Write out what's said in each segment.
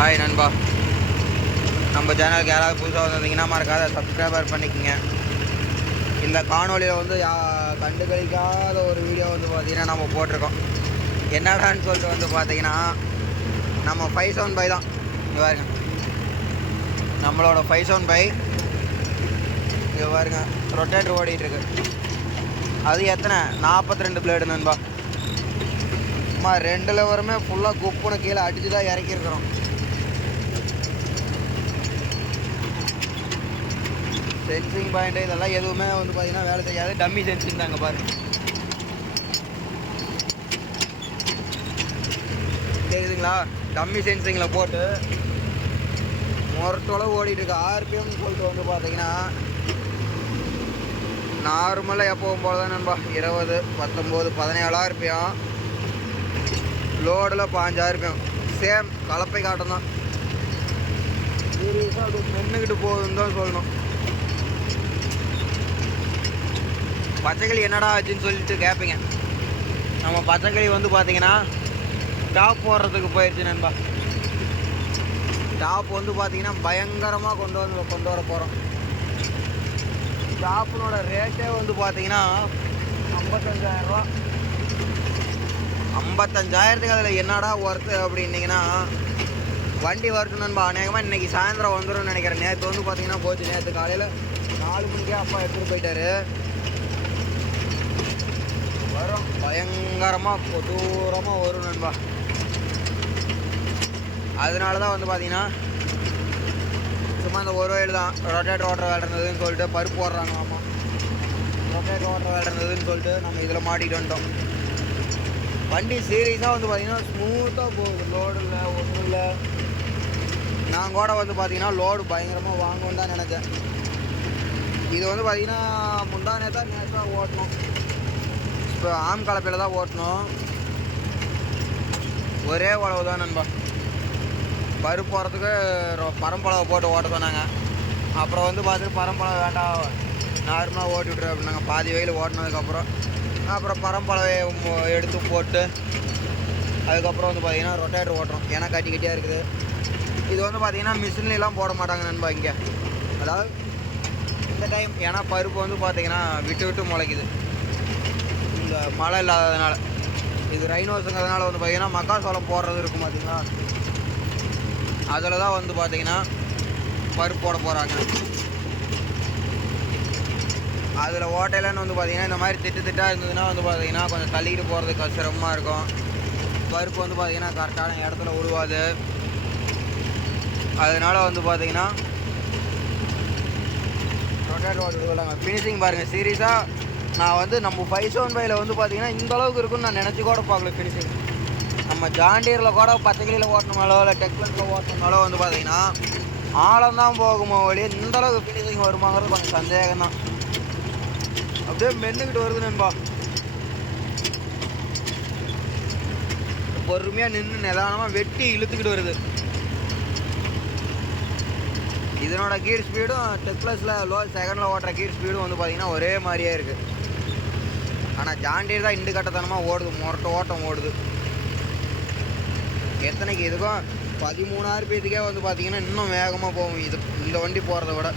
Hi நண்பா, நம்ம சேனலுக்கு யாராவது புதுசாக வந்திருந்தீங்கன்னா மறக்காத சப்ஸ்கிரைபர் பண்ணிக்கோங்க. இந்த காணொலியில் வந்து கண்டுகளிக்காத ஒரு வீடியோ வந்து பார்த்திங்கன்னா நம்ம போட்டிருக்கோம். என்னடான்னு சொல்லிட்டு வந்து பார்த்திங்கன்னா நம்ம 575 தான். இங்கே பாருங்க, நம்மளோட 575 இங்கே பாருங்க ரொட்டேட்டர் ஓடிட்டுருக்கு. அது எத்தனை 42 பிளேடு நண்பா. சும்மா 2 லெவருமே ஃபுல்லாக குப்புன்னு கீழே அடித்து தான் இறக்கியிருக்கிறோம். சென்சிங் பாயிண்ட்டு இதெல்லாம் எதுவுமே வந்து பார்த்திங்கன்னா வேலை செய்யாது. டம்மி சென்சிங் தாங்க பாருங்க. கேட்குதுங்களா? டம்மி சென்சிங்கில் போட்டு மொரட்டோளவு ஓடிட்டுருக்கு. ஆர்பிஎம்னு சொல்லிட்டு வந்து பார்த்தீங்கன்னா நார்மலாக எப்போவும் போல தான் நண்பா. 20, 19, 17 ஆர்பிஎம். லோடில் 5 ஆர்பிஎம். சேம் கலப்பை காட்டம் தான். சீரியஸாக அது நின்றுக்கிட்டு போகுதுன்னு தான் சொல்லணும். பச்சைக்கிளி என்னடா ஆச்சுன்னு சொல்லிட்டு கேட்பீங்க. நம்ம பச்சைக்கிளி வந்து பார்த்தீங்கன்னா டாப் போடுறதுக்கு போயிடுச்சு நண்பா. டாப் வந்து பார்த்தீங்கன்னா பயங்கரமாக கொண்டு வர போகிறோம். டாப்பினோட ரேட்டே வந்து பார்த்தீங்கன்னா 55,000 ரூபா. 55,000க்கு அதில் என்னடா ஒர்த்து அப்படின்னீங்கன்னா வண்டி வரட்டும் நண்பா. அநேகமாக இன்றைக்கி சாயந்தரம் வந்துடும் நினைக்கிறேன். நேற்று வந்து பார்த்தீங்கன்னா போச்சு. நேற்று காலையில் 4 மணிக்கே அப்பா எடுத்துகிட்டு போயிட்டாரு. வரும் பயங்கரமாக கொடூரமாக வரும் நண்பா. அதனால தான் வந்து பார்த்தீங்கன்னா சும்மா இந்த ஒரு வயல் தான் ரொட்டேட்டர் ஓட்டுற வேலை இருந்ததுன்னு சொல்லிட்டு பருப்பு போடுறாங்களாமா. ரொட்டேட்டர் ஓட்டுற வேலை இருந்ததுன்னு சொல்லிட்டு நம்ம இதில் மாட்டிகிட்டு வந்துட்டோம். வண்டி சீரியஸாக வந்து பார்த்திங்கன்னா ஸ்மூத்தாக போகுது. லோடு இல்லை, ஒன்றும் இல்லை. நான் கூட வந்து பார்த்திங்கன்னா லோடு பயங்கரமாக வாங்குவோன்னு தான் நினச்சேன். இது வந்து பார்த்திங்கன்னா நேற்றாக ஓட்டணும். இப்போ ஆம் கலப்பையில் தான் ஓட்டணும். ஒரே உழவு தான் நண்பா. பருப்பு போகிறதுக்கு பரம்பளவை போட்டு ஓட்ட சொன்னாங்க. அப்புறம் வந்து பார்த்துட்டு பரம்பளவை வேண்டாம், நார்மலாக ஓட்டி விட்ரு அப்படின்னாங்க. பாதி வெயில் ஓட்டினதுக்கப்புறம் அப்புறம் பரம்பளவை எடுத்து போட்டு அதுக்கப்புறம் வந்து பார்த்திங்கன்னா ரொட்டேட்டர் ஓட்டுறோம். ஏன்னா கட்டியாக இருக்குது. இது வந்து பார்த்திங்கன்னா மிஷின்லாம் போட மாட்டாங்க நண்பா இங்கே. அதாவது இந்த டைம் ஏன்னா பருப்பு வந்து பார்த்திங்கன்னா விட்டு முளைக்குது. இந்த மழை இல்லாததுனால. இது ரைனோஸுங்கிறதுனால வந்து பார்த்திங்கன்னா மக்காசோளம் போடுறது இருக்கும் பார்த்திங்களா. அதில் தான் வந்து பார்த்திங்கன்னா பருப்பு போட போகிறாங்க. அதில் ஓட்டையிலன்னு வந்து பார்த்திங்கன்னா இந்த மாதிரி திட்டாக இருந்ததுன்னா வந்து பார்த்திங்கன்னா கொஞ்சம் தள்ளிக்கிட்டு போகிறதுக்கு சிரமமாக இருக்கும். பருப்பு வந்து பார்த்திங்கன்னா கரெக்டான இடத்துல உழுவாது. அதனால் வந்து பார்த்திங்கன்னா ரொட்டேட்டர் ஓட்டு விடுவாங்க. ஃபினிஷிங் பாருங்கள். சீரியஸாக நான் வந்து நம்ம 575 வந்து பார்த்திங்கன்னா இந்த அளவுக்கு இருக்குன்னு நான் நினச்சி கூட பார்க்கல. ஃபினிஷிங் நம்ம ஜாண்டியரில் கூட பச்சைக்கிளியில் ஓட்டணுமாலோ இல்லை டெக்லஸில் ஓட்டணுமாலோ வந்து பார்த்திங்கன்னா ஆழம்தான் போகுமோ வழியே இந்தளவுக்கு ஃபினிஷிங் வருமாங்கிறது கொஞ்சம் சந்தேகம் தான். அப்படியே மென்னுக்கிட்டு வருது நண்பா. பொறுமையாக நின்று நிதானமாக வெட்டி இழுத்துக்கிட்டு வருது. இதனோட கீர் ஸ்பீடும் டெக்லஸில் செகண்டில் ஓட்டுற கீர் ஸ்பீடும் வந்து பார்த்திங்கன்னா ஒரே மாதிரியே இருக்குது. ஆனால் ஜாண்டியர் தான் இண்டு கட்டத்தனமாக ஓடுது. மொரட்டை ஓட்டம் ஓடுது. எத்தனைக்கு இதுக்கும் 13 ஆர்பிஎத்துக்கே வந்து பார்த்திங்கன்னா இன்னும் வேகமாக போகும் இது இந்த வண்டி போகிறத விட.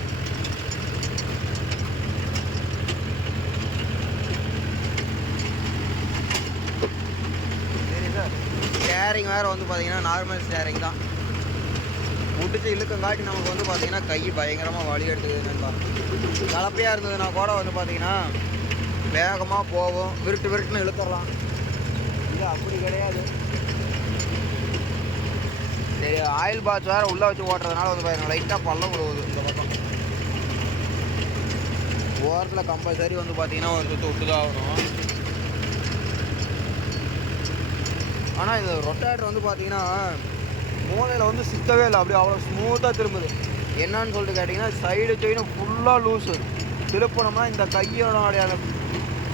சரி சார். ஸ்டேரிங் வேறு வந்து பார்த்திங்கன்னா நார்மல் ஸ்டேரிங் தான். முடிச்சு இழுக்கங்காட்டி நமக்கு வந்து பார்த்திங்கன்னா கை பயங்கரமாக வலி எடுத்துக்குது நண்பா. கலப்பையாக இருந்ததுன்னா கூட வந்து பார்த்திங்கன்னா வேகமாக போகும். விருட்டுன்னு இழுத்துடலாம். இது அப்படி கிடையாது. சரி, ஆயில் பாத் வேறு உள்ளே வச்சு ஓட்டுறதுனால வந்து பாருங்கள் லைட்டாக பள்ளம் விடுவது. இந்த பக்கம் ஓரத்தில் கம்பல்சரி வந்து பார்த்திங்கன்னா ஒரு சுற்று விட்டு தான் ஆகணும். ஆனால் இந்த ரொட்டேட்டர் வந்து பார்த்திங்கன்னா மூலையில் வந்து சிக்கவே இல்லை. அப்படியே அவ்வளோ ஸ்மூத்தாக திரும்புது. என்னன்னு சொல்லிட்டு கேட்டிங்கன்னா சைடு செயினும் ஃபுல்லாக லூஸு. திருப்பணம்னா இந்த கையோடைய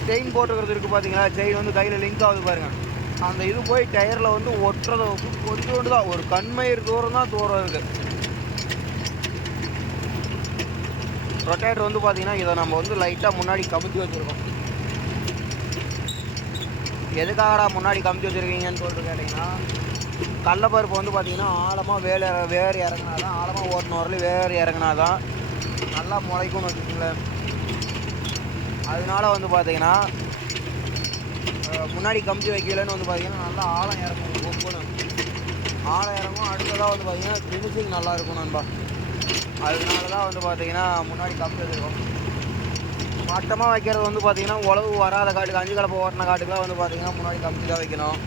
செயின் போட்டுக்கிறது இருக்குது பார்த்திங்களா. செயின் வந்து கையில் லிங்க் ஆகுது பாருங்கள். அந்த இது போய் டயரில் வந்து ஒட்டுறதை கொஞ்சோண்டு தான், ஒரு கண்மயிர் தூரம் இருக்குது. ரொட்டேட்டர் வந்து பார்த்திங்கன்னா இதை நம்ம வந்து லைட்டாக முன்னாடி கமுத்தி வச்சுருக்கோம். எதுக்காகடா முன்னாடி கமுத்தி வச்சுருக்கீங்கன்னு சொல்லிட்டு கேட்டிங்கன்னா கடலப்பருப்பு வந்து பார்த்திங்கன்னா ஆழமாக வேர் இறங்கினா தான், ஆழமாக ஓட்டின வரல வேர் இறங்கினா தான் நல்லா முளைக்கும்னு வச்சுக்கோங்களேன். அதனால வந்து பார்த்திங்கன்னா முன்னாடி கம்பி வைக்கலன்னு வந்து பார்த்திங்கன்னா நல்லா ஆழம் இறங்கும், ஒப்புன்னு ஆழம் இறங்கும். அடுத்ததாக வந்து பார்த்திங்கன்னா ஃபினிஷிங் நல்லா இருக்கும் நண்பா. அதனால தான் வந்து பார்த்திங்கன்னா முன்னாடி கம்பி வச்சுருக்கோம். மட்டமாக வைக்கிறது வந்து பார்த்திங்கன்னா உழவு வராத காட்டுக்கு, 5 கலப்பை ஓட்டின காட்டுக்கெலாம் வந்து பார்த்திங்கன்னா முன்னாடி கம்பி தான் வைக்கணும்.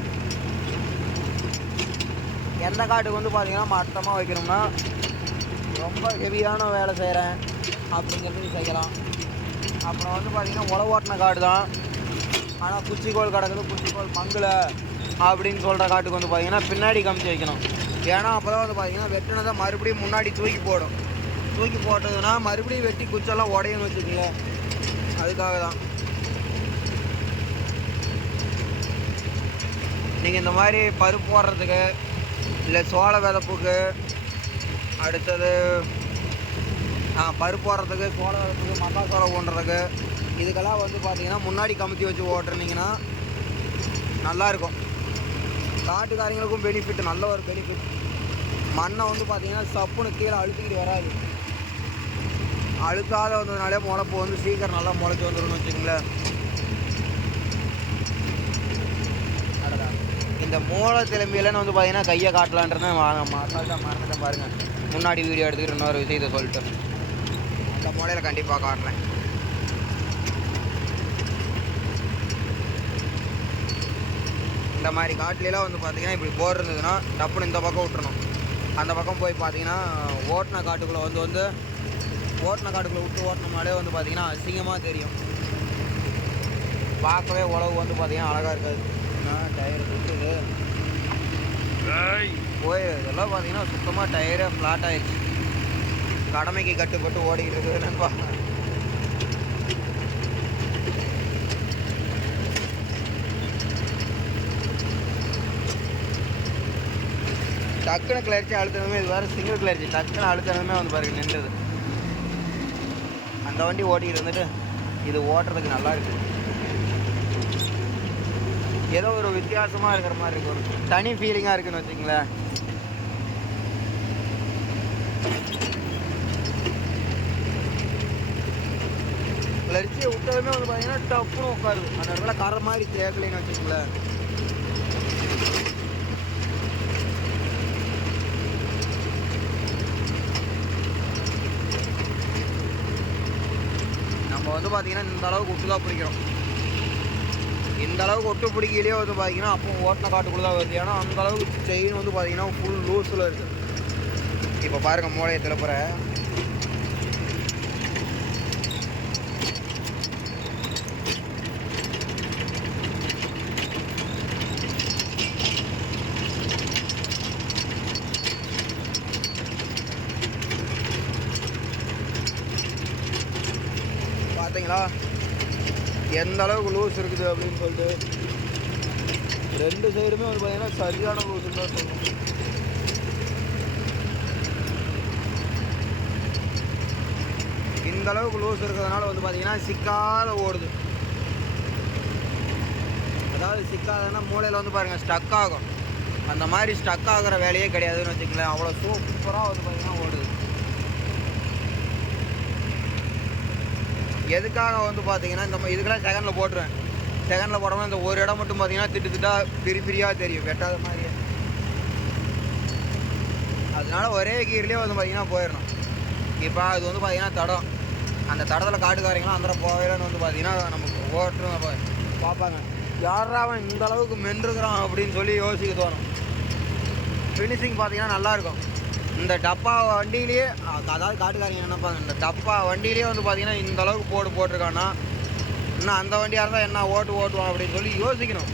எந்த காட்டுக்கு வந்து பார்த்திங்கன்னா மட்டமாக வைக்கணும்னா ரொம்ப ஹெவியான வேலை செய்கிறேன் அப்படிங்கிறது செய்யலாம். அப்புறம் வந்து பார்த்திங்கன்னா உழவு ஓட்டின காடு தான், ஆனால் குச்சிக்கோள் கிடக்குது, குச்சிக்கோள் மங்கலை அப்படின்னு சொல்கிற காட்டுக்கு வந்து பார்த்திங்கன்னா பின்னாடி கம்பி வைக்கணும். ஏன்னா அப்போ தான் வந்து பார்த்திங்கன்னா வெட்டினதை மறுபடியும் முன்னாடி தூக்கி போடும். தூக்கி போட்டதுன்னா மறுபடியும் வெட்டி குச்செல்லாம் உடையும்னு வச்சுக்கோங்க. அதுக்காக தான் நீங்கள் இந்த மாதிரி பருப்பு போடுறதுக்கு, இல்லை சோள விதப்புக்கு, அடுத்தது பருப்பு போடுறதுக்கு, சோள விதப்புக்கு, மக்காச்சோளம் ஊன்றதுக்கு, இதுக்கெல்லாம் வந்து பார்த்திங்கன்னா முன்னாடி கமுத்தி வச்சு ஓட்டுறீங்கன்னா நல்லாயிருக்கும். காட்டுக்காரங்களுக்கும் பெனிஃபிட், நல்ல ஒரு பெனிஃபிட். மண்ணை வந்து பார்த்திங்கன்னா சப்புன்னு கீழே அழுத்திக்கிட்டு வராது. அழுக்காத வந்ததுனாலே முளைப்பு வந்து சீக்கிரம் நல்லா முளைச்சி வந்துடும்னு வச்சுக்கோங்களேன். இந்த மூளை திளம்பியிலன்னு வந்து பார்த்தீங்கன்னா கையை காட்டலான்றேன்னு மறந்துட்டேன் பாருங்கள். முன்னாடி வீடியோ எடுத்துக்கிட்டு இன்னொரு விஷயத்தை சொல்லிட்டு அந்த மூலையில் கண்டிப்பாக காட்டுறேன். இந்த மாதிரி காட்டிலலாம் வந்து பார்த்திங்கன்னா இப்படி போர் இருந்ததுன்னா டப்புன்னு இந்த பக்கம் விட்டுறணும். அந்த பக்கம் போய் பார்த்தீங்கன்னா ஓட்டின காட்டுக்குள்ளே வந்து ஓட்டின காட்டுக்குள்ளே விட்டு ஓட்டினோம்னாலே வந்து பார்த்திங்கன்னா அசிங்கமாக தெரியும். பார்க்கவே உழவு வந்து பார்த்திங்கன்னா அழகாக இருக்காது. டயர் சுற்றுது போய் இதெல்லாம் பார்த்தீங்கன்னா சுத்தமாக டயரே ஃப்ளாட் ஆகிடுச்சு. கடமைக்கு கட்டுப்பட்டு ஓடிக்கிட்டு இருக்குது நண்பா. டக்குன்னு கிளர்ச்சி அழுத்தணுமே, இது வேறு சிங்கிள் கிளர்ச்சி, டக்குன்னு அழுத்தணுமே வந்து பாருங்க நின்றுது. அந்த வண்டி ஓட்டிக்கிட்டு இருந்துட்டு இது ஓட்டுறதுக்கு நல்லா இருக்குது. ஏதோ ஒரு வித்தியாசமாக இருக்கிற மாதிரி இருக்கு, ஒரு தனி ஃபீலிங்காக இருக்குன்னு வச்சுங்களேன். கிளர்ச்சியை விட்டதுமே வந்து பார்த்தீங்கன்னா டப்புன்னு உட்காருது. அந்த இடத்துல கரை மாதிரி தேக்கலைன்னு வச்சுக்கோங்களேன். நம்ம வந்து பார்த்தீங்கன்னா இந்த அளவுக்கு ஒட்டு தான் பிடிக்கிறோம். இந்த அளவுக்கு ஒட்டு பிடிக்கலையே வந்து பார்த்தீங்கன்னா அப்போ ஓட்டின காட்டுக்குள்ளே தான் வருது. ஏன்னா அந்த அளவுக்கு செயின் வந்து பார்த்தீங்கன்னா ஃபுல் லூஸில் இருக்குது. இப்போ பாருங்கள் மூளையை திறப்புற பார்த்தீங்களா எந்த அளவுக்கு லூஸ் இருக்குது அப்படின்னு சொல்லிட்டு. ரெண்டு சைடுமே வந்து பார்த்தீங்கன்னா சரியான லூஸ்ன்னு தான் சொல்லணும். இந்த அளவுக்கு லூஸ் இருக்கிறதுனால வந்து பார்த்தீங்கன்னா சிக்காத ஓடுது. அதாவது சிக்காதுன்னா மூளையில் வந்து பாருங்கள் ஸ்டக் ஆகும். அந்த மாதிரி ஸ்டக் ஆகிற வேலையே கிடையாதுன்னு வச்சுக்கலேன். அவ்வளோ சூப்பராக வந்து பார்த்தீங்கன்னா ஓடுது. எதுக்காக வந்து பார்த்தீங்கன்னா இந்த இதுக்கெல்லாம் செகண்டில் போட்டுருவேன். செகண்டில் போடாமல் இந்த ஒரு இடம் மட்டும் பார்த்தீங்கன்னா திட்டா பிரியாக தெரியும், வெட்டாத மாதிரியே. அதனால ஒரே கீர்லேயே வந்து பார்த்தீங்கன்னா போயிடணும். இப்போ அது வந்து பார்த்தீங்கன்னா தடம், அந்த தடத்தில் காட்டுக்காரங்களாம் அந்த போயிடன்னு வந்து பார்த்தீங்கன்னா நமக்கு ஓட்டுரும் பார்ப்பாங்க. யாரா அவன் இந்த அளவுக்கு மென்றுக்கிறான் அப்படின்னு சொல்லி யோசிக்க தோணும். ஃபினிஷிங் பார்த்தீங்கன்னா நல்லாயிருக்கும். இந்த டப்பா வண்டியிலேயே, அதாவது காட்டுக்காரங்க நினைப்பாங்க இந்த டப்பா வண்டியிலேயே வந்து பார்த்தீங்கன்னா இந்த அளவுக்கு போட்டிருக்கான்னா இன்னும் அந்த வண்டியாக இருந்தால் என்ன ஓட்டுவான் அப்படின்னு சொல்லி யோசிக்கணும்.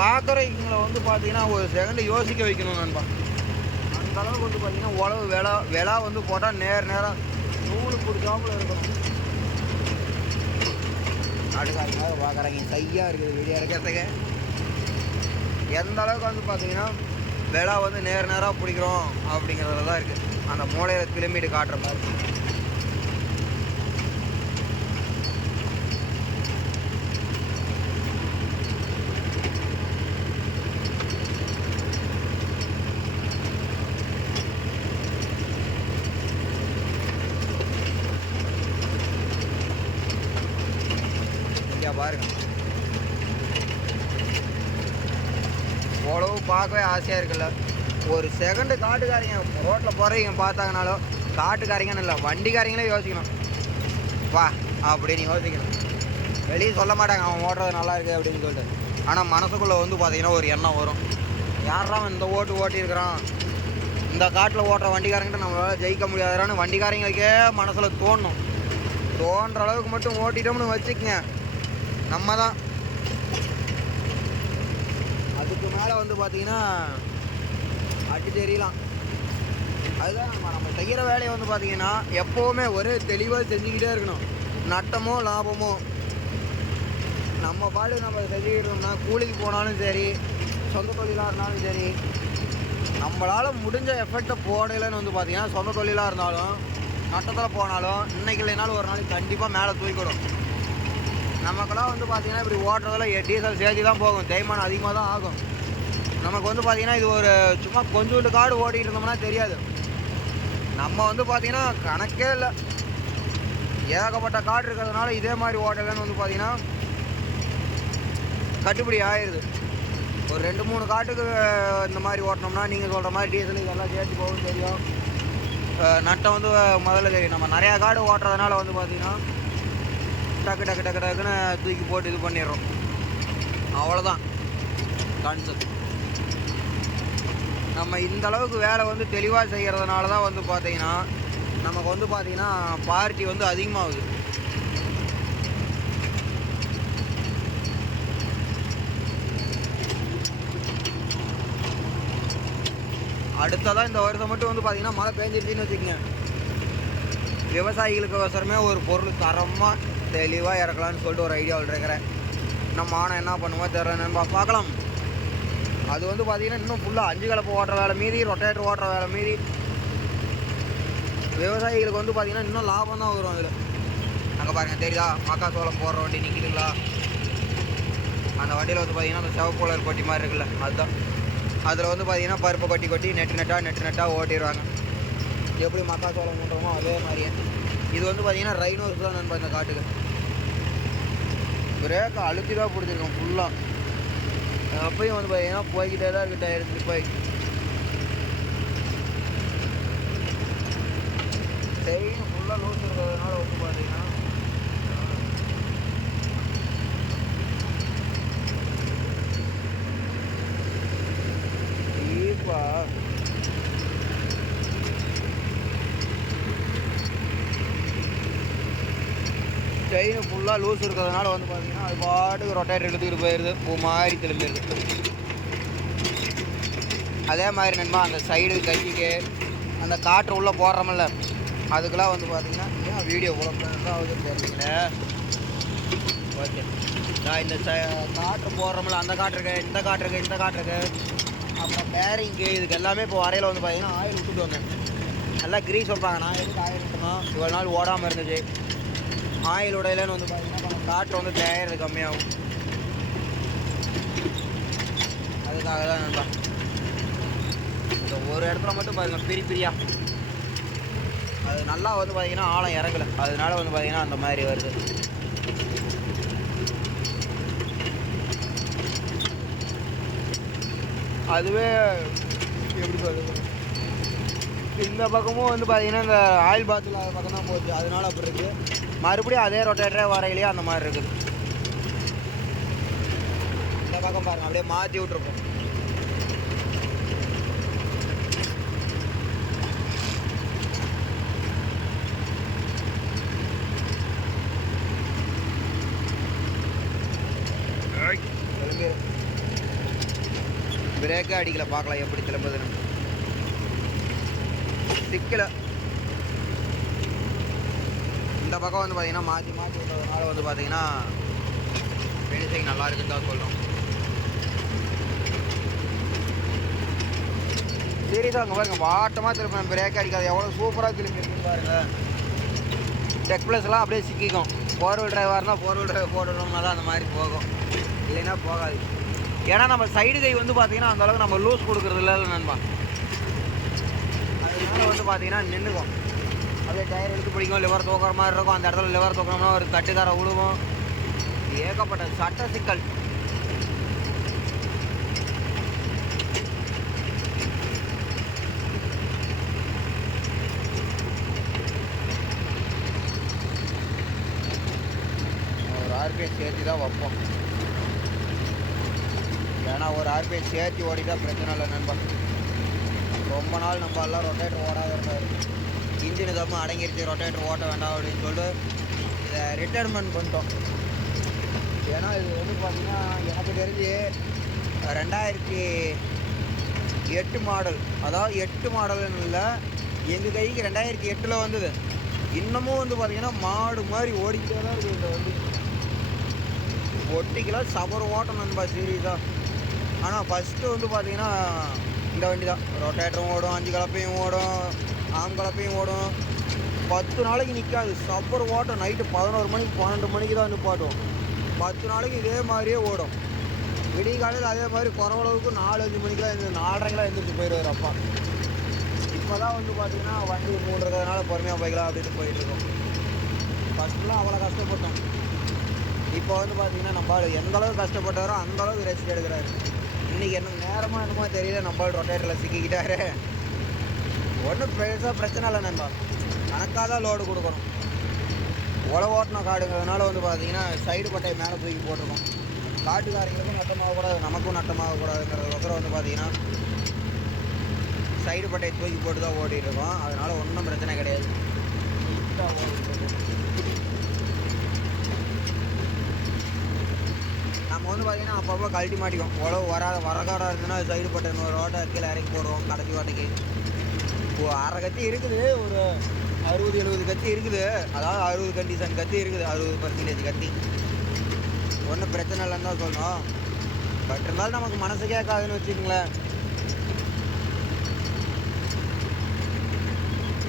பார்க்குறவங்களை வந்து பார்த்தீங்கன்னா ஒரு செகண்டு யோசிக்க வைக்கணும் நண்பா. அந்த அளவுக்கு வந்து பார்த்தீங்கன்னா உழவு விலை வந்து போட்டால் நேராக நூல் பிடிச்சாப்புல இருக்கணும். காட்டுக்காரங்க பார்க்குறாங்க கையாக இருக்குது வெளியே இருக்கிறதுக்கு. எந்த அளவுக்கு வந்து பார்த்தீங்கன்னா விலை வந்து நேராக பிடிக்கிறோம் அப்படிங்கிறதுல தான் இருக்குது. அந்த மூளையில் திரும்பிட்டு காட்டுற மாதிரி. பாருங்க, அவ்வளவு பார்க்கவே ஆசையாக இருக்குல்ல. ஒரு செகண்டு காட்டுக்காரங்க ரோட்டில் போகிறவங்க பார்த்தாங்கனாலும் காட்டுக்காரங்கன்னு இல்லை, வண்டிக்காரங்களே யோசிக்கணும், வா அப்படின்னு யோசிக்கணும். வெளியே சொல்ல மாட்டாங்க அவன் ஓட்டுறது நல்லா இருக்குது அப்படின்னு சொல்லிட்டு. ஆனால் மனசுக்குள்ளே வந்து பார்த்தீங்கன்னா ஒரு எண்ணம் வரும், யாரெல்லாம் இந்த ஓட்டியிருக்கிறான், இந்த காட்டில் ஓட்டுற வண்டிக்காரங்கிட்ட நம்மளால் ஜெயிக்க முடியாதுறான்னு வண்டிக்காரங்களுக்கே மனசில் தோன்ற அளவுக்கு மட்டும் ஓட்டிட்டோம்னு வச்சுக்கங்க, நம்ம தான். அதுக்கு மேலே வந்து பார்த்தீங்கன்னா அடி தெரியலாம். அதுதான் நம்ம செய்கிற வேலையை வந்து பார்த்தீங்கன்னா எப்போவுமே ஒரே தெளிவாக செஞ்சுக்கிட்டே இருக்கணும். நட்டமோ லாபமோ நம்ம பாடு நம்ம செஞ்சுக்கிட்டோம்னா, கூலிக்கு போனாலும் சரி, சொந்த தொழிலாக இருந்தாலும் சரி, நம்மளால் முடிஞ்ச எஃபெக்டை போடலைன்னு வந்து பார்த்தீங்கன்னா சொந்த தொழிலாக இருந்தாலும் நட்டத்தில் போனாலும் இன்றைக்கி இல்லைனாலும் ஒரு நாளைக்கு கண்டிப்பாக மேலே தூக்கிடும். நமக்கெல்லாம் வந்து பார்த்திங்கன்னா இப்படி ஓட்டுறதில் டீசல் சேர்த்து தான் போகும், தேய்மானம் அதிகமாக தான் ஆகும். நமக்கு வந்து பார்த்திங்கன்னா இது ஒரு சும்மா கொஞ்சோண்டு காடு ஓட்டிகிட்டு இருந்தோம்னா தெரியாது. நம்ம வந்து பார்த்திங்கன்னா கணக்கே இல்லை, ஏகப்பட்ட காடு இருக்கிறதுனால இதே மாதிரி ஓட்டலன்னு வந்து பார்த்திங்கன்னா கட்டுப்படி ஆயிடுது. ஒரு 2-3 காட்டுக்கு இந்த மாதிரி ஓட்டினோம்னா நீங்கள் சொல்கிற மாதிரி டீசல் இதெல்லாம் சேர்த்து போகும் தெரியும், நட்டம் வந்து முதல்ல தெரியும். நம்ம நிறையா காடு ஓட்டுறதுனால வந்து பார்த்திங்கன்னா டக்குன்னு தூக்கி போட்டு இது பண்ணிடுறோம், அவ்வளோதான் கான்செப்ட். நம்ம இந்த அளவுக்கு வேலை வந்து தெளிவாக செய்கிறதுனால தான் வந்து பார்த்திங்கன்னா நமக்கு வந்து பார்த்திங்கன்னா பார்ட்டி வந்து அதிகமாகுது. அடுத்ததான் இந்த வருஷம் மட்டும் வந்து பார்த்திங்கன்னா மழை பெஞ்சிருச்சுன்னு வச்சுக்கோங்க, விவசாயிகளுக்கு அவசரமே ஒரு பொருள் தரமாக தெளிவாக இறக்கலான்னு சொல்லிட்டு ஒரு ஐடியாவில் இருக்கிறேன். நம்ம ஆனால் என்ன பண்ணுவோம் தெரியல, பார்க்கலாம். அது வந்து பார்த்திங்கன்னா இன்னும் ஃபுல்லாக 5 கலப்பு ஓட்டுற வேலை மீறி, ரொட்டேட்டர் ஓட்டுற வேலை மீறி விவசாயிகளுக்கு வந்து பார்த்திங்கன்னா இன்னும் லாபம் தான் வரும் அதில். அங்கே பாருங்கள் தெரியுதா, மக்காச்சோளம் போடுற வண்டி நிற்கிதுங்களா, அந்த வண்டியில் வந்து பார்த்திங்கன்னா அந்த சிவப்பு கலர் கொட்டி மாதிரி இருக்குல்ல, அதுதான். அதில் வந்து பார்த்திங்கன்னா பருப்பை கொட்டி நெட்டு நெட்டாக ஓட்டிடுவாங்க. எப்படி மக்காச்சோளம் பண்ணுறோமோ அதே மாதிரியே இது வந்து பார்த்திங்கன்னா ரைனோஸ் தான் நண்பா. இந்த காட்டுக்கு பிரேக்கை அழுத்தி தான் பிடிச்சிருக்கோம் ஃபுல்லாக. அப்பயும் வந்து பார்த்திங்கன்னா போய்கிட்டே தான் இருக்குது டயர் போய். செயின் ஃபுல்லாக லூஸ் இருக்கிறதுனால வந்து பார்த்திங்கன்னா செயின் ஃபுல்லாக லூஸ் இருக்கிறதுனால வந்து பார்த்திங்கன்னா அது பாட்டுக்கு ரொட்டேட்டர் எடுத்துக்கிட்டு போயிடுது, பூ மாதிரி திரும்பிடுது. அதே மாதிரி நண்பா அந்த சைடு கைக்கு அந்த காற்று உள்ளே போடுறோமில்ல, அதுக்கெல்லாம் வந்து பார்த்திங்கன்னா ஏன் வீடியோ உழப்பதான் ஆகுதுன்னு தெரிஞ்சுங்களே. ஓகே, நான் இந்த காற்று போடுறோமில்ல, அந்த காற்றுருக்கு, இந்த காற்றுருக்கு, அப்புறம் பேரிங்கு, இதுக்கு எல்லாமே இப்போ வரையில் வந்து பார்த்திங்கன்னா ஆயில் விட்டுட்டு வந்தேன். நல்லா க்ரீஸ் வைப்பாங்க. நான் எதுக்கு ஆயில் விட்டணும், இவ்வளோ நாள் ஓடாமல் இருந்துச்சு. ஆயில் உடையிலன்னு வந்து பார்த்திங்கன்னா கொஞ்சம் காற்று வந்து தேயறது கம்மியாகும், அதுக்காக தான் நண்பா. இந்த ஒரு இடத்துல மட்டும் பாருங்கள் பிரியா, அது நல்லா வந்து பார்த்திங்கன்னா ஆழம் இறங்கலை, அதனால வந்து பார்த்திங்கன்னா அந்த மாதிரி வருது. அதுவே எப்படி சொல்லுது, இந்த பக்கமும் வந்து பார்த்திங்கன்னா இந்த ஆயில் பாத்தில் அது பக்கம் தான் போச்சு, அதனால அப்படி இருக்குது. மறுபடியும் அதே ரொட்டேட்டரே வரையிலேயே அந்த மாதிரி இருக்குது. இந்த பக்கம் பாருங்கள் அப்படியே மாற்றி விட்ருப்போம். பிரேக்கே அடிக்கல, பார்க்கலாம் எப்படி திரும்புதுன்னு. சிக்கல இந்த பக்கம் வந்து பார்த்திங்கன்னா மாற்றி விட்டதுனால வந்து பார்த்திங்கன்னா ஃபினிஷிங் நல்லா இருக்குன்னு தான் சொல்கிறோம். சீரியஸாக அங்கே பாருங்கள் வாட்டமாக திருப்பேன், பிரேக் அடிக்காது, எவ்வளோ சூப்பராக திரும்பி இருக்குன்னு பாருங்கள். டெக் ப்ளஸ்லாம் அப்படியே சிக்கிக்கும். 4 வீல் டிரைவாக இருந்தால் 4 வீல் டிரைவ் போடணும்னா தான் அந்த மாதிரி போகும், இல்லைன்னா போகாது. ஏன்னா நம்ம சைடு கை வந்து பார்த்திங்கன்னா அந்தளவுக்கு நம்ம லூஸ் கொடுக்குறது இல்லை நண்பா, அதனால வந்து பார்த்திங்கன்னா நின்றுக்கும். அப்படியே டயர் எடுத்து பிடிக்கும், லிவர் தூக்குற மாதிரி இருக்கும். அந்த இடத்துல லிவர் தூக்கணும்னா ஒரு தட்டுக்கார விழுவும், ஏகப்பட்ட சட்ட சிக்கல். ஒரு ஆர்பிஎம் சேர்த்து தான் வைப்போம். ஏன்னா ஒரு ஆர்பிஎம் சேர்த்து ஓடிட்டா பிரச்சனை இல்லை நண்பா. ரொம்ப நாள் நம்ம எல்லாம் ரொட்டேட்டர் ஓடாத இருந்தார். இன்ஜின் தப்பு அடங்கிருச்சு, ரொட்டேட்டர் ஓட்ட வேண்டாம் அப்படின்னு சொல்லிட்டு இதை ரிட்டையர்மெண்ட் பண்ணிட்டோம். ஏன்னா இது வந்து பார்த்திங்கன்னா எனக்கு தெரிஞ்சு 2008 மாடல், அதாவது 8 மாடல்னு இல்லை, எங்கள் கைக்கு 2008 வந்தது. இன்னமும் வந்து பார்த்திங்கன்னா மாடு மாதிரி ஓடிக்கிட்டே தான் இருக்குது இந்த வண்டி. ஒட்டிக்கலாம் சபர் ஓட்டம் நண்பா சீரியஸாக. ஆனால் ஃபஸ்ட்டு வந்து பார்த்திங்கன்னா இந்த வண்டி தான். ரொட்டேட்டரும் ஓடும், 5 கலப்பையும் ஓடும், ஆம் கலப்பையும் ஓடும். 10 நாளைக்கு நிற்காது, சப்பர் ஓட்டம். நைட்டு 11 மணிக்கு 12 மணிக்கு தான் நிப்பாட்டும். 10 நாளைக்கு இதே மாதிரியே ஓடும். விடிய காலையில் அதே மாதிரி குறவளவுக்கு 4-5 மணிக்கெலாம் 4:30 எழுந்திரிச்சு போயிடுவார் அப்பா. இப்போ தான் வந்து பார்த்திங்கன்னா வண்டி மூடுறதுனால பொறுமையாக போய்க்கலாம் அப்படின்னு போயிட்டுருக்கோம். ஃபஸ்ட்டுலாம் அவ்வளோ கஷ்டப்பட்டோம். இப்போ வந்து பார்த்திங்கன்னா நம்ம எந்தளவுக்கு கஷ்டப்பட்டாரோ அந்தளவுக்கு ரெஸ்ட் எடுக்கிறாரு. இன்றைக்கி என்ன நேரமாக என்னமோ தெரியல, நம்ம ரொட்டேட்டரில் சிக்கிக்கிட்டாரு. ஒன்றும் பெருசாக பிரச்சனை இல்லை நண்பா, கணக்காக தான் லோடு கொடுக்கணும். உழவு ஓட்டின காடுங்கிறதுனால வந்து பார்த்திங்கன்னா சைடு பட்டையை மேலே தூக்கி போட்டிருக்கோம். காட்டுக்காரங்களுக்கும் நட்டமாகக்கூடாது, நமக்கும் நட்டமாகக்கூடாதுங்கிறதுக்கோசரம் வந்து பார்த்திங்கன்னா சைடு பட்டையை தூக்கி போட்டு தான் ஓட்டிகிட்டு இருக்கோம். அதனால் ஒன்றும் பிரச்சனை கிடையாது. நம்ம வந்து பார்த்திங்கன்னா அப்பப்போ கழட்டி மாட்டிக்கும். உழவு வரகாடாக இருந்ததுன்னா சைடு பட்டை ஒரு ஓட்டை கீழே இறக்கி போடுவோம். கடைசி ஓட்டைக்கு அரை கத்தி இருக்குது, ஒரு 60-70 கத்தி இருக்குது. அதாவது 60 கண்டிஷன் கத்தி இருக்குது, 60% கத்தி. ஒன்றும் பிரச்சனை இல்லைன்னு தான் சொல்லணும். பட் இருந்தாலும் நமக்கு மனசு கேட்காதுன்னு வச்சுக்கோங்களேன்.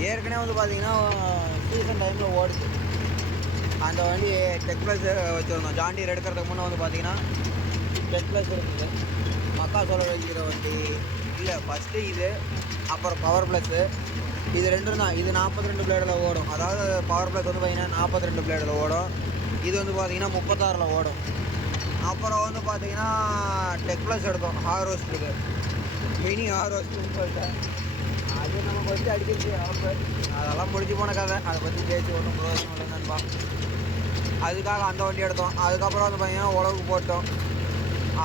ஏற்கனவே வந்து பார்த்திங்கன்னா சீசன் டைமில் ஓடுச்சு அந்த வண்டி. டெக் ப்ளஸ் வச்சுருந்தோம். ஜாண்டியர் எடுக்கிறதுக்கு முன்னே வந்து பார்த்திங்கன்னா டெக் ப்ளஸ் இருக்குது. மக்கா சொல்ல வைக்கிற வண்டி இல்லை, ஃபஸ்ட்டு இது, அப்புறம் பவர் ப்ளஸ்ஸு. இது ரெண்டும் தான். இது 42 பிளேடில் ஓடும். அதாவது பவர் ப்ளஸ் வந்து பார்த்திங்கன்னா 42 பிளேடில் ஓடும். இது வந்து பார்த்திங்கன்னா 36 ஓடும். அப்புறம் வந்து பார்த்திங்கன்னா டெக் ப்ளஸ் எடுத்தோம் ஹார்வெஸ்ட்டுக்கு, மினி ஹார்வெஸ்ட்டுன்னு சொல்லிட்டேன். அது நமக்கு வந்து அடிக்கிச்சு அவங்க. அதெல்லாம் முடிஞ்சு போன கதை, அதை பற்றி பேசி ஒன்றும் பிரயோஜனம் இல்லை நண்பா. அதுக்காக அந்த வண்டி எடுத்தோம். அதுக்கப்புறம் வந்து பார்த்திங்கன்னா உழவுக்கு போட்டோம்.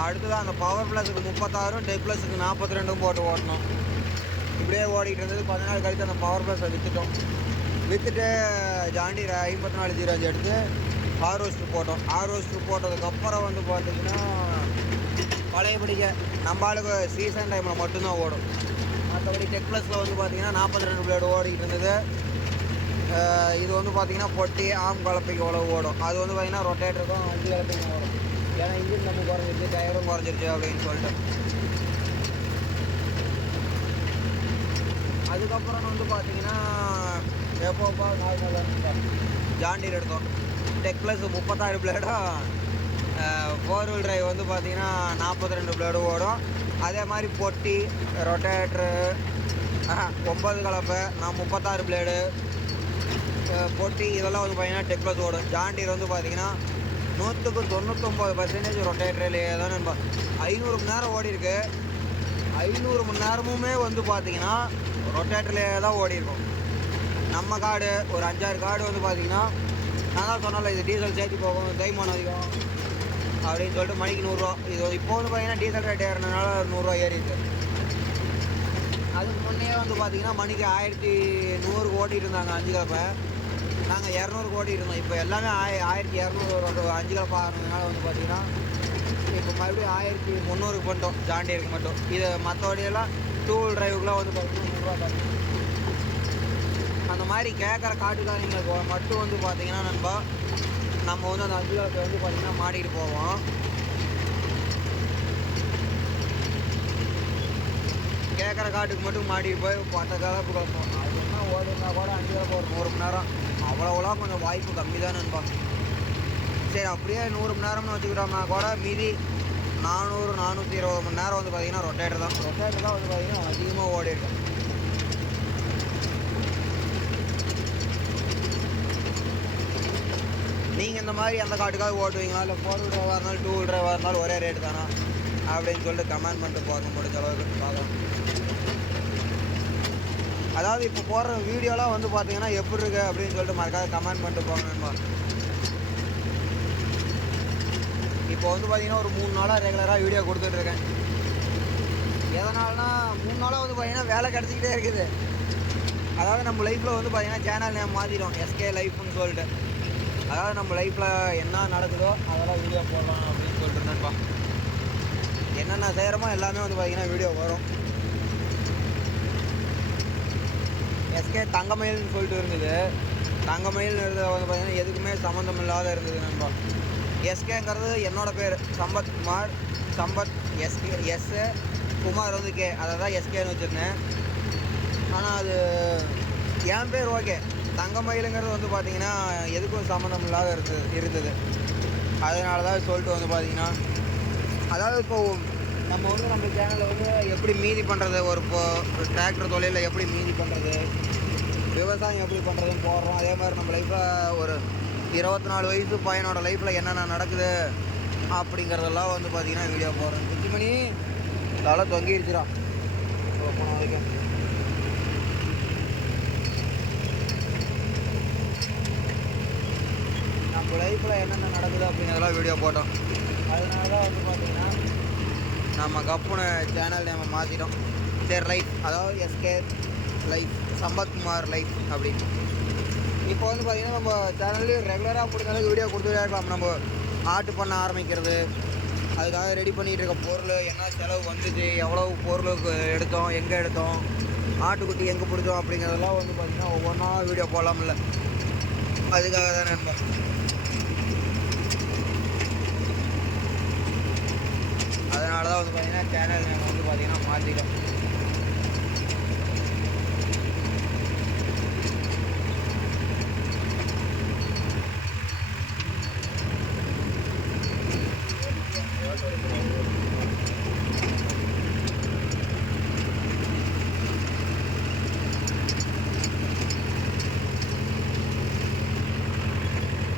அடுத்தது அந்த பவர் ப்ளஸுக்கு 36, டெக் ப்ளஸுக்கு 42 போட்டு ஓட்டணும். இப்படியே ஓடிக்கிட்டு இருந்தது. 10 நாள் கழித்து அந்த பவர் ப்ளஸை விற்றுட்டோம். விற்றுட்டு ஜாண்டியர் 5405 எடுத்து ஹார்வெஸ்ட்ரு போட்டோம். ஹார்வெஸ்ட்ரு போட்டதுக்கப்புறம் வந்து பார்த்திங்கன்னா பழையபடிக்க நம்ம ஆளுக்கு சீசன் டைமில் மட்டும்தான் ஓடும். மற்றபடி டெக் ப்ளஸில் வந்து பார்த்திங்கன்னா 42 பிளேடு ஓடிக்கிட்டு இருந்தது. இது வந்து பார்த்திங்கன்னா பொட்டி ஆம் கலப்பைக்கு உழவு ஓடும். அது வந்து பார்த்திங்கன்னா ரொட்டேட்டருக்கும் 5 கலப்பைக்கும் ஓடும். ஏன்னா இன்ஜின் நம்ம குறைஞ்சிருச்சு, டயரும் குறைஞ்சிருச்சு அப்படின்னு சொல்லிட்டு. அதுக்கப்புறம் வந்து பார்த்திங்கன்னா எப்போப்பா நார்மலாக ஜாண்டியர் எடுத்தோம். டெக் ப்ளஸ் 36 பிளேடும், 4 வீல் டிரைவ் வந்து பார்த்திங்கன்னா 42 பிளேடு ஓடும். அதே மாதிரி பொட்டி, ரொட்டேட்ரு, 9 கலப்பை, 36 பிளேடு, பொட்டி இதெல்லாம் வந்து பார்த்திங்கன்னா டெக் ப்ளஸ் ஓடும். ஜாண்டியர் வந்து பார்த்திங்கன்னா 199% ரொட்டேட்டர்லேயே தான் நண்பா. 500 மணி நேரம் ஓடி இருக்கு. 500 மணி நேரமுமே வந்து பார்த்திங்கன்னா ரொட்டேட்டர்லேயே தான் ஓடி இருக்கும். நம்ம காடு ஒரு 5-6 காடு வந்து பார்த்திங்கன்னா நான் தான் சொன்னால இது டீசல் சேர்த்து போகும், தேய்மானம் அதிகம் அப்படின்னு சொல்லிட்டு மணிக்கு 100 ரூபா. இது இப்போ வந்து பார்த்திங்கன்னா டீசல் ரேட் ஏறினால 100 ரூபா ஏறிடுது. அதுக்கு முன்னே வந்து பார்த்திங்கன்னா மணிக்கு 1100 ஓட்டிகிட்டு இருந்தாங்க 5 கலப்பை. நாங்கள் 200 ஓட்டிகிட்டு இருந்தோம். இப்போ எல்லாமே 1200 5 கலப்பை ஆகிறதுனால வந்து பார்த்திங்கன்னா இப்போ மறுபடியும் 1300 பண்ணிட்டோம் ஜாண்டியருக்கு மட்டும். இது மற்ற வண்டியெல்லாம் 2 வீல் டிரைவுக்குலாம் வந்து பார்த்திங்கன்னா 100 ரூபா தரும். அந்த மாதிரி கேட்குற காட்டுக்காரங்களுக்கு மட்டும் வந்து பார்த்திங்கன்னா நண்பா நம்ம வந்து அந்த 5 கலப்பை வந்து பார்த்திங்கன்னா மாட்டிகிட்டு போவோம். கேட்குற காட்டுக்கு மட்டும் மாட்டிட்டு போய் 10 கலப்பு கலப்போம். அது என்ன ஓடுனா கூட 5 கலப்பை ஒரு 100 மணி நேரம், அவ்வளோலாம் கொஞ்சம் வாய்ப்பு கம்மி தான் நண்பா. சரி அப்படியே 100 மணி நேரம்னு வச்சுக்கிட்டோம்னா கூட மீதி 400-420 மணி நேரம் வந்து பார்த்திங்கன்னா ரொட்டேட்டர் தான் வந்து பார்த்திங்கன்னா அதிகமாக ஓடி இருக்கும். நீங்கள் இந்த மாதிரி எந்த காட்டுக்காவது ஓட்டுவீங்களா, இல்லை 4 வீல் டிரைவாக இருந்தாலும் 2 வீல் டிரைவாக இருந்தாலும் ஒரே ரேட்டு தானா அப்படின்னு சொல்லிட்டு கமெண்ட் பண்ணிட்டு போக முடிஞ்ச அளவுக்கு பார்க்கலாம். அதாவது இப்போ போடுற வீடியோலாம் வந்து பார்த்தீங்கன்னா எப்படி இருக்கு அப்படின்னு சொல்லிட்டு மறக்காத கமெண்ட் பண்ணிட்டு போங்க நண்பா. இப்போ வந்து பார்த்தீங்கன்னா ஒரு 3 நாளாக ரெகுலராக வீடியோ கொடுத்துட்ருக்கேன். எதனால்னா 3 நாளாக வந்து பார்த்தீங்கன்னா வேலை கிடச்சிக்கிட்டே இருக்குது. அதாவது நம்ம லைஃப்பில் வந்து பார்த்தீங்கன்னா சேனல் நேம் மாற்றிடும், எஸ்கே லைஃப்னு சொல்லிட்டு. அதாவது நம்ம லைஃப்பில் என்ன நடக்குதோ அதெல்லாம் வீடியோ போடலாம் அப்படின்னு சொல்லிட்டு இருந்தேன்ப்பா. என்னென்ன செய்கிறோமோ எல்லாமே வந்து பார்த்தீங்கன்னா வீடியோ வரும். எஸ்கே தங்கமயில்னு சொல்லிட்டு இருந்தது. தங்கமயில்னு இருந்தது வந்து பார்த்தீங்கன்னா எதுக்குமே சம்மந்தம் இல்லாத இருந்தது நண்பா. எஸ்கேங்கிறது என்னோடய பேர் சம்பத் குமார். சம்பத் எஸ்ஏ குமார் வந்து கே, அதை தான் எஸ்கேன்னு வச்சுருந்தேன். ஆனால் அது என் பேர் ஓகே. தங்கமயிலுங்கிறது வந்து பார்த்திங்கன்னா எதுக்கும் சம்மந்தம் இல்லாத இருந்தது. அதனால தான் சொல்லிட்டு வந்து பார்த்திங்கன்னா, அதாவது இப்போது நம்ம வந்து நம்ம சேனலில் வந்து எப்படி மீதி பண்ணுறது, ஒரு டிராக்டர் தொழிலில் எப்படி மீதி பண்ணுறது, விவசாயம் எப்படி பண்ணுறதுன்னு போடுறோம். அதே மாதிரி நம்ம லைஃப்பில் ஒரு 24 வயசு பையனோட லைஃப்பில் என்னென்ன நடக்குது அப்படிங்கிறதெல்லாம் வந்து பார்த்திங்கன்னா வீடியோ போடுறோம். 5 மணி அதெல்லாம் தொங்கிடுச்சுடா போன வரைக்கும். நம்ம லைஃப்பில் என்னென்ன நடக்குது அப்படிங்கிறதெல்லாம் வீடியோ போட்டோம். அதனால தான் வந்து பார்த்திங்கன்னா நம்ம கப்புன்னு சேனல் நேமை மாற்றிட்டோம். சரி லைஃப், அதாவது எஸ்கே லைஃப், சம்பத்குமார் லைஃப் அப்படின்னு. இப்போ வந்து பார்த்திங்கன்னா நம்ம சேனல்லையும் ரெகுலராக முடிஞ்சாலும் வீடியோ கொடுத்துட்டே இருக்கலாம். நம்ம ஆட்டு பண்ண ஆரம்பிக்கிறது, அதுக்காக ரெடி பண்ணிகிட்டு இருக்க பொருள், என்ன செலவு வந்துச்சு, எவ்வளோ பொருளுக்கு எடுத்தோம், எங்கே எடுத்தோம், ஆட்டுக்குட்டி எங்கே பிடிச்சோம் அப்படிங்கிறதெல்லாம் வந்து பார்த்திங்கன்னா ஒவ்வொன்றா வீடியோ போடலாம்ல. அதுக்காக தான் நண்பா. அதனால தான் வந்து பார்த்திங்கன்னா சேனல் நேம் வந்து பார்த்திங்கன்னா மாற்றிட்டோம்.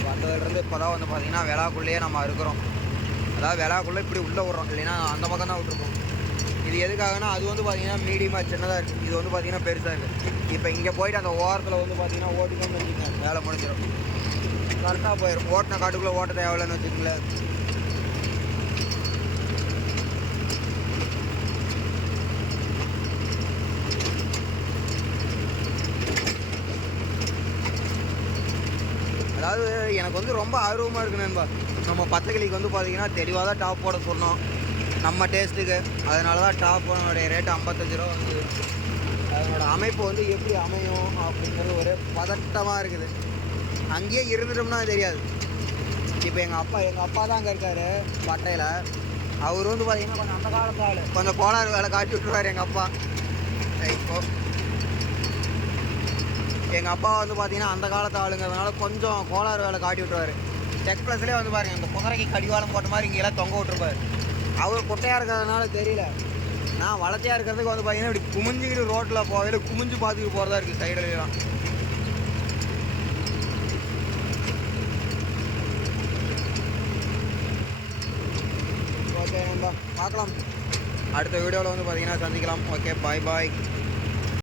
வந்ததுலேருந்து இப்போ தான் வந்து பார்த்திங்கன்னா விழாக்குள்ளேயே நம்ம இருக்கிறோம். அதாவது விழாக்குள்ளே இப்படி உள்ளே விட்றோம், இல்லைன்னா அந்த பக்கம் தான் விட்டுருப்போம். இது எதுக்காகனா அது வந்து பார்த்திங்கன்னா மீடியமாக சின்னதாக இருக்குது, இது வந்து பார்த்திங்கன்னா பெருசாக இருக்குது. இப்போ இங்கே போயிட்டு அந்த ஓரத்தில் வந்து பார்த்திங்கன்னா ஓட்டிக்கணும்னு வச்சுக்கோங்க, வேலை முடிஞ்சிடும், கரெக்டாக போயிடும். ஓட்டின காட்டுக்குள்ளே ஓட்ட தேவையில்லைன்னு வச்சுக்கோங்களேன். அதாவது எனக்கு வந்து ரொம்ப ஆர்வமாக இருக்குது நண்பா. நம்ம 10 கிளிக்கு வந்து பார்த்திங்கன்னா தெளிவாக தான் டாப் போட சொன்னோம் நம்ம டேஸ்ட்டுக்கு. அதனால தான் டாப்போடைய ரேட்டு 55 ரூபா வந்து. அதனோட அமைப்பு வந்து எப்படி அமையும் அப்படிங்கிறது ஒரே பதட்டமாக இருக்குது. அங்கேயே இருந்துட்டோம்னா தெரியாது. இப்போ எங்கள் அப்பா தான் அங்கே இருக்கார் பட்டையில். அவர் வந்து பார்த்திங்கன்னா கொஞ்சம் அந்த காலத்து ஆள், கொஞ்சம் கோளாறு வேலை காட்டி விட்டுருவார் எங்கள் அப்பா. இப்போ எங்கள் அப்பா வந்து பார்த்திங்கன்னா அந்த காலத்து ஆளுங்கிறதுனால கொஞ்சம் கோளாறு வேலை காட்டி விட்டுருவார். டெக் ப்ளஸ்லேயே வந்து பாருங்கள், அந்த குதிரைக்கு கடிவாளம் போட்ட மாதிரி இங்கெல்லாம் தொங்க விட்டுருப்பார். அவர் குட்டையாக இருக்கிறதுனால தெரியல. நான் வளர்த்தியாக இருக்கிறதுக்கு வந்து பார்த்திங்கன்னா இப்படி குமிஞ்சிக்கிட்டு ரோட்டில் போகையில் குமிஞ்சு பார்த்துக்கிட்டு போகிறதா இருக்குது சைடுலாம். ஓகே நண்பா, பார்க்கலாம். அடுத்த வீடியோவில் வந்து பார்த்திங்கன்னா சந்திக்கலாம். ஓகே, பாய் பாய்.